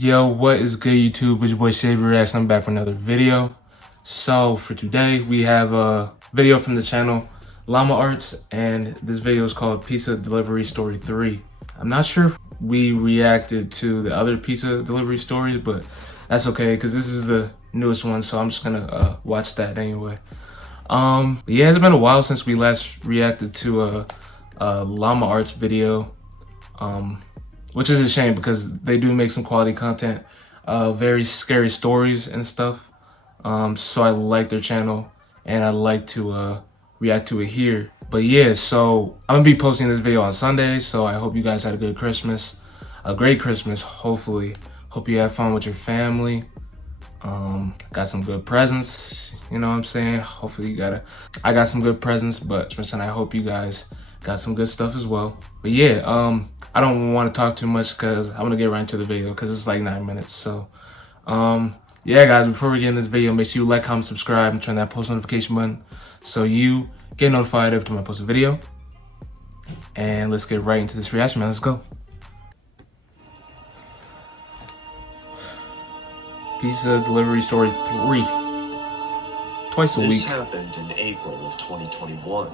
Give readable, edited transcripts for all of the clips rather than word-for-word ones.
Yo, what is good, YouTube? It's your boy SavyReacts. I'm back with another video. So for today, we have a video from the channel Llama Arts, and this video is called Pizza Delivery Story 3. I'm not sure if we reacted to the other pizza delivery stories, but that's okay because this is the newest one, so I'm just gonna watch that anyway. Yeah, it's been a while since we last reacted to a Llama Arts video. Which is a shame because they do make some quality content, very scary stories and stuff. So I like their channel and I like to react to it here. But yeah, so I'm gonna be posting this video on Sunday, so I hope you guys had a good Christmas, a great Christmas, hopefully. Hope you have fun with your family. Got some good presents, you know what I'm saying? Hopefully I got some good presents, but I hope you guys got some good stuff as well. But yeah, I don't want to talk too much because I want to get right into the video because it's like 9 minutes. So yeah guys, before we get in this video, make sure you like, comment, subscribe, and turn that post notification button so you get notified every time I post a video. And let's get right into this reaction, man. Let's go. Pizza Delivery Story 3. Twice a week. This happened in April of 2021.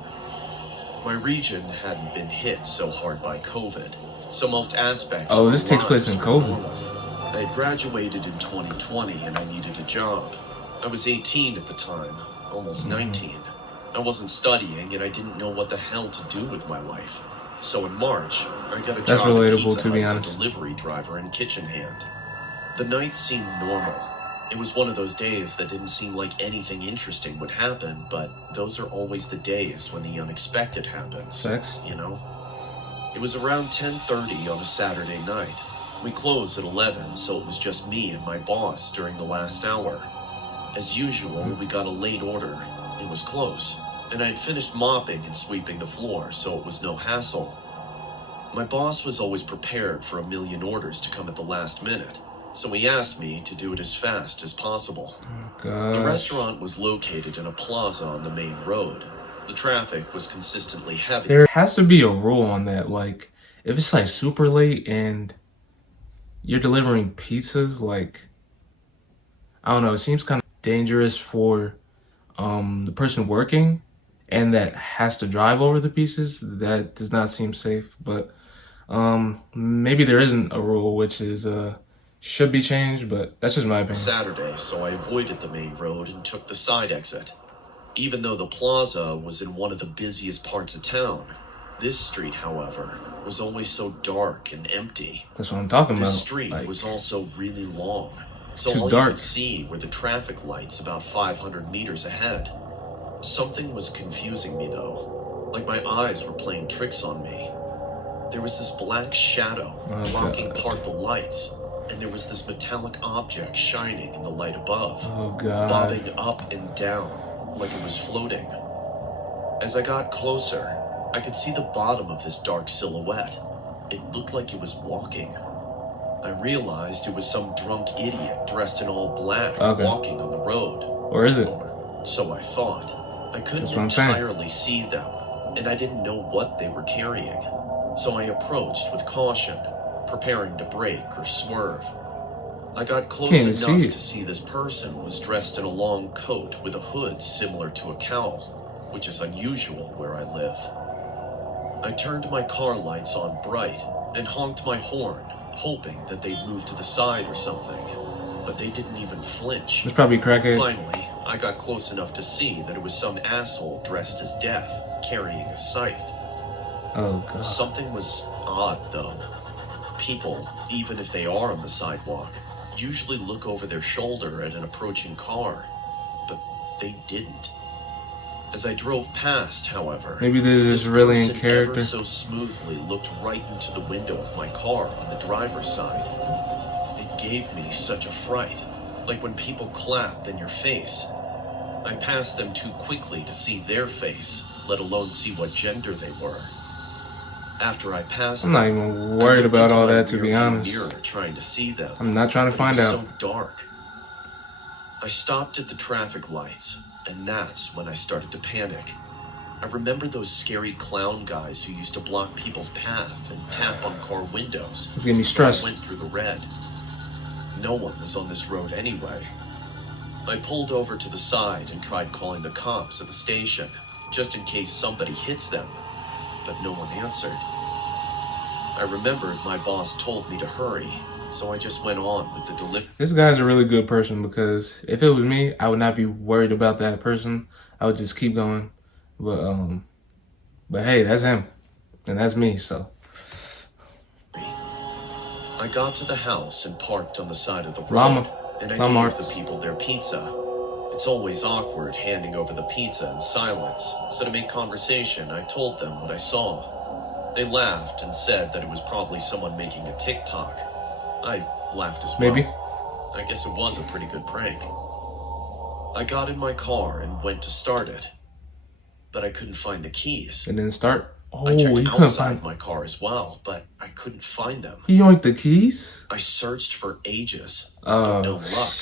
My region hadn't been hit so hard by COVID, so most aspects Oh, this takes place in COVID. I had graduated in 2020 and I needed a job. I was 18 at the time, almost 19. I wasn't studying and I didn't know what the hell to do with my life. So in March, I got a That's job relatable, at Pizza to be Hut as honest. a delivery driver and kitchen hand. The night seemed normal. It was one of those days that didn't seem like anything interesting would happen, but those are always the days when the unexpected happens. Sex? You know? It was around 10:30 on a Saturday night. We closed at 11, so it was just me and my boss during the last hour. As usual, we got a late order. It was close, and I had finished mopping and sweeping the floor, so it was no hassle. My boss was always prepared for a million orders to come at the last minute, so he asked me to do it as fast as possible. The restaurant was located in a plaza on the main road. The traffic was consistently heavy. There has to be a rule on that. Like, if it's like super late and you're delivering pizzas, like, I don't know, it seems kind of dangerous for the person working and that has to drive over the pieces. That does not seem safe, but maybe there isn't a rule, which is should be changed, but that's just my opinion. Saturday, so I avoided the main road and took the side exit. Even though the plaza was in one of the busiest parts of town, this street, however, was always so dark and empty. That's what I'm talking about. This street was also really long, so all you could see were the traffic lights about 500 meters ahead. Something was confusing me though, like my eyes were playing tricks on me. There was this black shadow blocking part of the lights, and there was this metallic object shining in the light above, bobbing up and down like it was floating. As I got closer, I could see the bottom of this dark silhouette. It looked like it was walking. I realized it was some drunk idiot dressed in all black walking on the road. Or is it? Or so I thought. I couldn't entirely see them, and I didn't know what they were carrying. So I approached with caution, preparing to brake or swerve. I got close enough to see this person was dressed in a long coat with a hood similar to a cowl, which is unusual where I live. I turned my car lights on bright and honked my horn, hoping that they'd move to the side or something, but they didn't even flinch. It's probably crackhead. Finally, I got close enough to see that it was some asshole dressed as Death, carrying a scythe. Oh god. Something was odd though. People, even if they are on the sidewalk, usually look over their shoulder at an approaching car, but they didn't. As I drove past, however, maybe they're just really in character. Ever so smoothly looked right into the window of my car on the driver's side. It gave me such a fright, like when people clap in your face. I passed them too quickly to see their face, let alone see what gender they were. After I passed, I'm not even worried about all that, to be honest. Mirror, trying to see them. I'm not trying to find out. It was so dark. I stopped at the traffic lights, and that's when I started to panic. I remember those scary clown guys who used to block people's path and tap on car windows. It's getting me stressed. I went through the red. No one was on this road anyway. I pulled over to the side and tried calling the cops at the station, just in case somebody hits them, but no one answered. I remembered my boss told me to hurry, so I just went on with the delivery. This guy's a really good person, because if it was me, I would not be worried about that person. I would just keep going. But hey, that's him, and that's me, so. I got to the house and parked on the side of the road, and I gave the people their pizza. It's always awkward handing over the pizza in silence, so to make conversation, I told them what I saw. They laughed and said that it was probably someone making a TikTok. I laughed as well. Maybe. I guess it was a pretty good prank. I got in my car and went to start it, but I couldn't find the keys. It didn't start? Oh, I checked you couldn't outside find my car as well, but I couldn't find them. He yoinked the keys? I searched for ages, but no luck.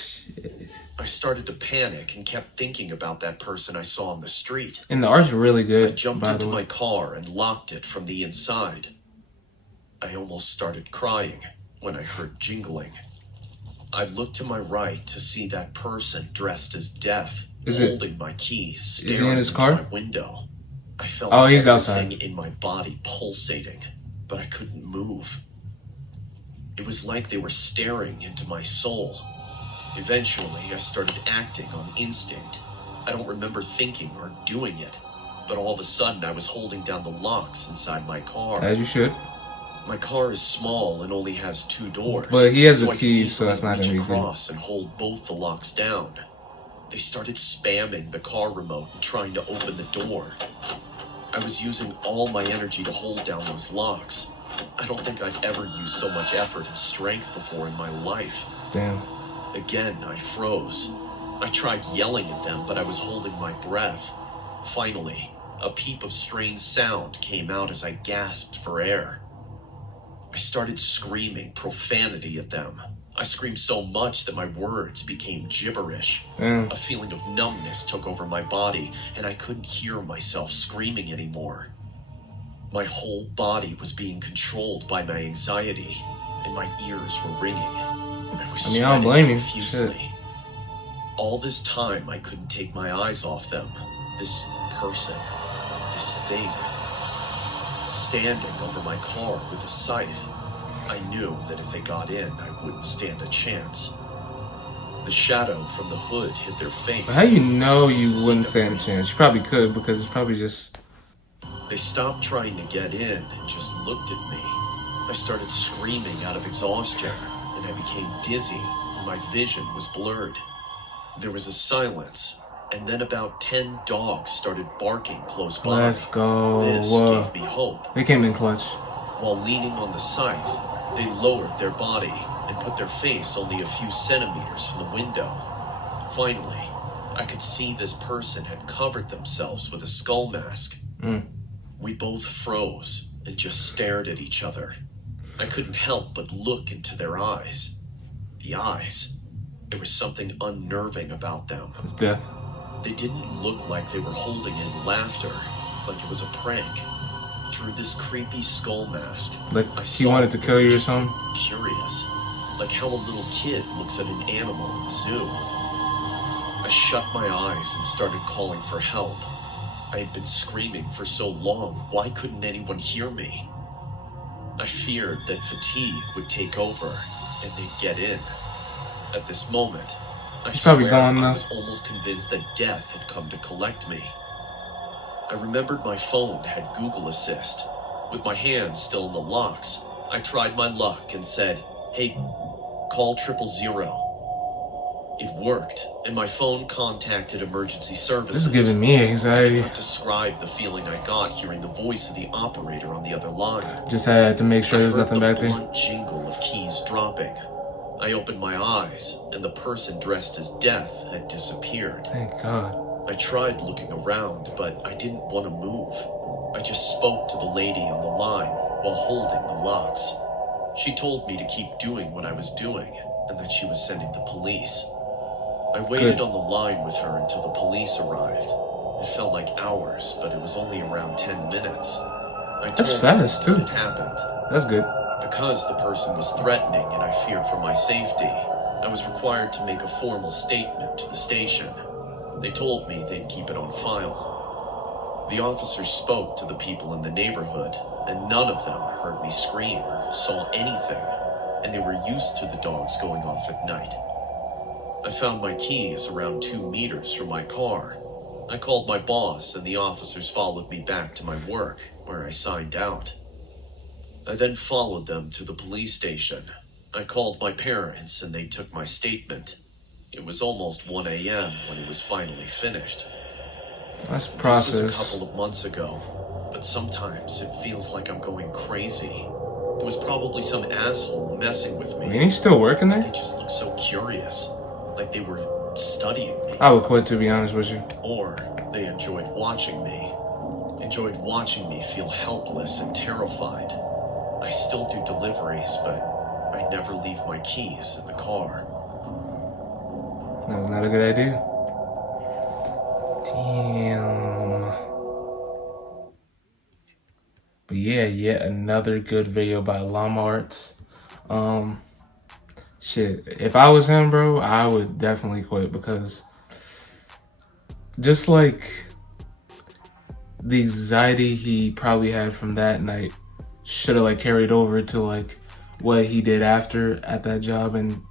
I started to panic and kept thinking about that person I saw on the street. And the art's really good. I jumped into my car and locked it from the inside. I almost started crying when I heard jingling. I looked to my right to see that person dressed as Death, holding my keys, staring into my window. I felt he's everything outside. in my body pulsating, but I couldn't move. It was like they were staring into my soul. Eventually, I started acting on instinct. I don't remember thinking or doing it, but all of a sudden I was holding down the locks inside my car. As you should. My car is small and only has 2 doors. But he has so the keys, so that's not going to be good. Across and hold both the locks down. They started spamming the car remote and trying to open the door. I was using all my energy to hold down those locks. I don't think I'd ever used so much effort and strength before in my life. Damn. Again, I froze. I tried yelling at them, but I was holding my breath. Finally, a peep of strange sound came out as I gasped for air. I started screaming profanity at them. I screamed so much that my words became gibberish. A feeling of numbness took over my body, and I couldn't hear myself screaming anymore. My whole body was being controlled by my anxiety, and my ears were ringing. I was I don't blame you. profusely. All this time, I couldn't take my eyes off them. This person, this thing, standing over my car with a scythe. I knew that if they got in, I wouldn't stand a chance. The shadow from the hood hit their face. How you know you wouldn't stand a chance? You probably could, because it's probably just... They stopped trying to get in and just looked at me. I started screaming out of exhaustion, and I became dizzy, and my vision was blurred. There was a silence, and then about 10 dogs started barking close by. Let's go. This gave me hope. They came in clutch. While leaning on the scythe, they lowered their body and put their face only a few centimeters from the window. Finally, I could see this person had covered themselves with a skull mask. We both froze and just stared at each other. I couldn't help but look into their eyes. The eyes. There was something unnerving about them. It's death. They didn't look like they were holding in laughter, like it was a prank. Through this creepy skull mask, Like he wanted to kill you or something? Curious, like how a little kid looks at an animal in the zoo. I shut my eyes and started calling for help. I had been screaming for so long, why couldn't anyone hear me? I feared that fatigue would take over and they'd get in. At this moment, I swear I was almost convinced that death had come to collect me. I remembered my phone had Google Assist. With my hands still in the locks, I tried my luck and said, "Hey, call 000." It worked, and my phone contacted emergency services. This is giving me anxiety. I cannot describe the feeling I got hearing the voice of the operator on the other line. Just had to make sure there's nothing back there. I heard the blunt jingle of keys dropping. I opened my eyes, and the person dressed as Death had disappeared. Thank God. I tried looking around, but I didn't want to move. I just spoke to the lady on the line while holding the locks. She told me to keep doing what I was doing, and that she was sending the police. I waited on the line with her until the police arrived. It felt like hours, but it was only around 10 minutes. I told her what had happened. That's good. The because the person was threatening and I feared for my safety, I was required to make a formal statement to the station. They told me they'd keep it on file. The officers spoke to the people in the neighborhood, and none of them heard me scream or saw anything, and they were used to the dogs going off at night. I found my keys around 2 meters from my car. I called my boss, and the officers followed me back to my work, where I signed out. I then followed them to the police station. I called my parents, and they took my statement. It was almost 1 a.m. when it was finally finished. That's process. This was a couple of months ago, but sometimes it feels like I'm going crazy. It was probably some asshole messing with me. I mean, he's still working there? They just looked so curious, like they were studying me. I would quit, to be honest with you. Or they enjoyed watching me feel helpless and terrified. I still do deliveries, but I never leave my keys in the car. That was not a good idea. Damn. But yeah, yet another good video by Llama Arts. Shit, if I was him, bro, I would definitely quit, because just like the anxiety he probably had from that night should have like carried over to like what he did after at that job. And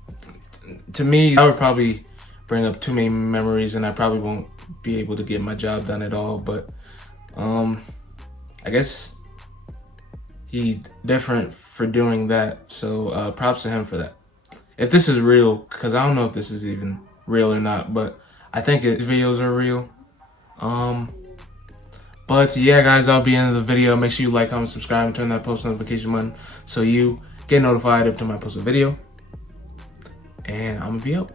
to me, that would probably bring up too many memories, and I probably won't be able to get my job done at all. But I guess he's different for doing that, so props to him for that. If this is real, because I don't know if this is even real or not, but I think his videos are real. But yeah, guys, that'll be the end of the video. Make sure you like, comment, subscribe, and turn that post notification button so you get notified every time I post a video. And I'm gonna be out.